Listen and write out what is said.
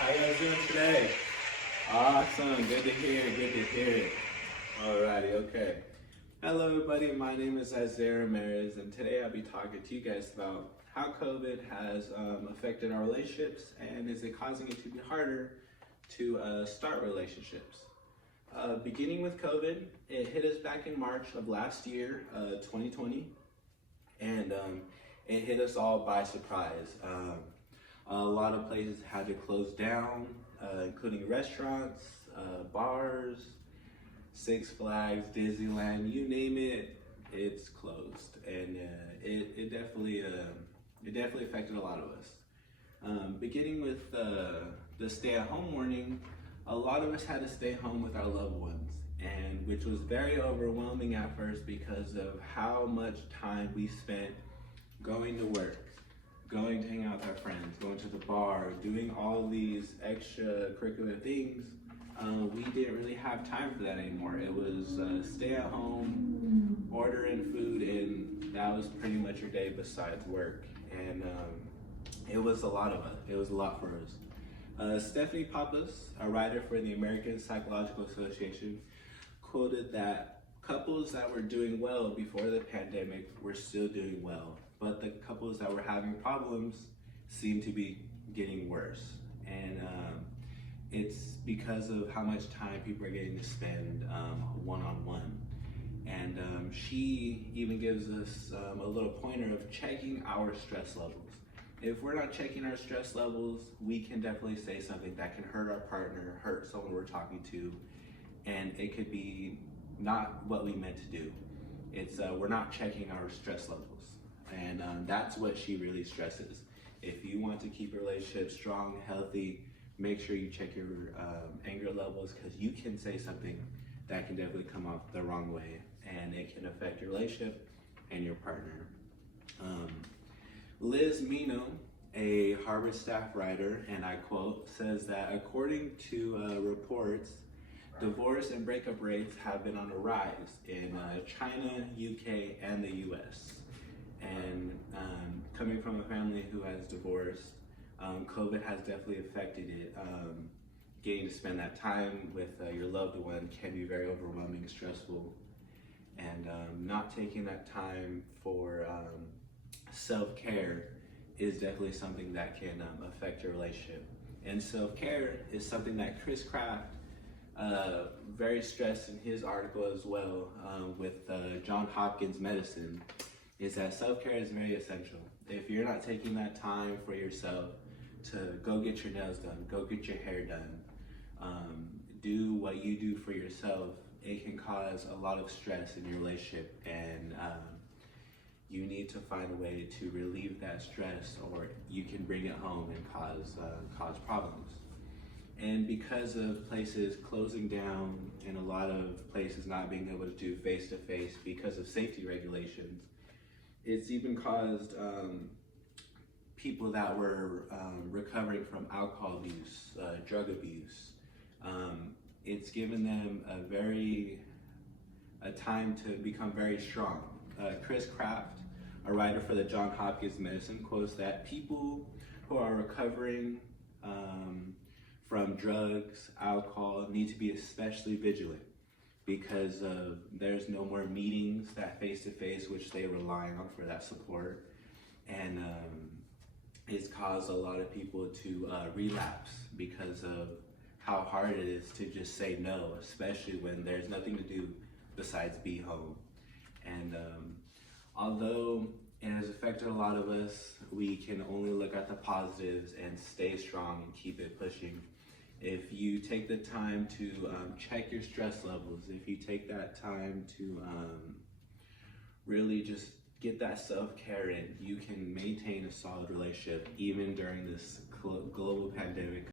How you guys doing today? Awesome, good to hear, good to hear. Alrighty, okay. Hello everybody, my name is Isaiah Ramirez, and today I'll be talking to you guys about how COVID has affected our relationships and is it causing it to be harder to start relationships. Beginning with COVID, it hit us back in March of last year, 2020, and it hit us all by surprise. A lot of places had to close down, including restaurants, bars, Six Flags, Disneyland, you name it, it's closed, and it definitely affected a lot of us. Beginning with the stay-at-home warning, a lot of us had to stay home with our loved ones, and which was very overwhelming at first because of how much time we spent going to work, going to hang out with our friends, going to the bar, doing all these extracurricular things. We didn't really have time for that anymore. It was stay at home, order in food, and that was pretty much your day besides work. And it was a lot of us. It was a lot for us. Stephanie Pappas, a writer for the American Psychological Association, quoted that couples that were doing well before the pandemic were still doing well, but the couples that were having problems seem to be getting worse. And it's because of how much time people are getting to spend one-on-one. And she even gives us a little pointer of checking our stress levels. If we're not checking our stress levels, we can definitely say something that can hurt our partner, hurt someone we're talking to, and it could be not what we meant to do. It's we're not checking our stress levels, and that's what she really stresses. If you want to keep a relationship strong, healthy, make sure you check your anger levels, because you can say something that can definitely come off the wrong way, and it can affect your relationship and your partner. Liz Mino, a Harvard staff writer, and I quote, says that according to reports, divorce and breakup rates have been on a rise in China, UK, and the US. And coming from a family who has divorced, COVID has definitely affected it. Getting to spend that time with your loved one can be very overwhelming, stressful, and not taking that time for self-care is definitely something that can affect your relationship. And self-care is something that Chris Kraft very stressed in his article as well with Johns Hopkins Medicine, is that self-care is very essential. If you're not taking that time for yourself to go get your nails done, go get your hair done, do what you do for yourself, it can cause a lot of stress in your relationship, and you need to find a way to relieve that stress, or you can bring it home and cause problems. And because of places closing down and a lot of places not being able to do face-to-face because of safety regulations, it's even caused people that were recovering from alcohol abuse, drug abuse. It's given them a time to become very strong. Chris Kraft, a writer for the Johns Hopkins Medicine, quotes that people who are recovering from drugs, alcohol, need to be especially vigilant because there's no more meetings, that face-to-face, which they're relying on for that support. And it's caused a lot of people to relapse because of how hard it is to just say no, especially when there's nothing to do besides be home. And although it has affected a lot of us, we can only look at the positives and stay strong and keep it pushing. If you take the time to check your stress levels, if you take that time to really just get that self-care in, you can maintain a solid relationship even during this global pandemic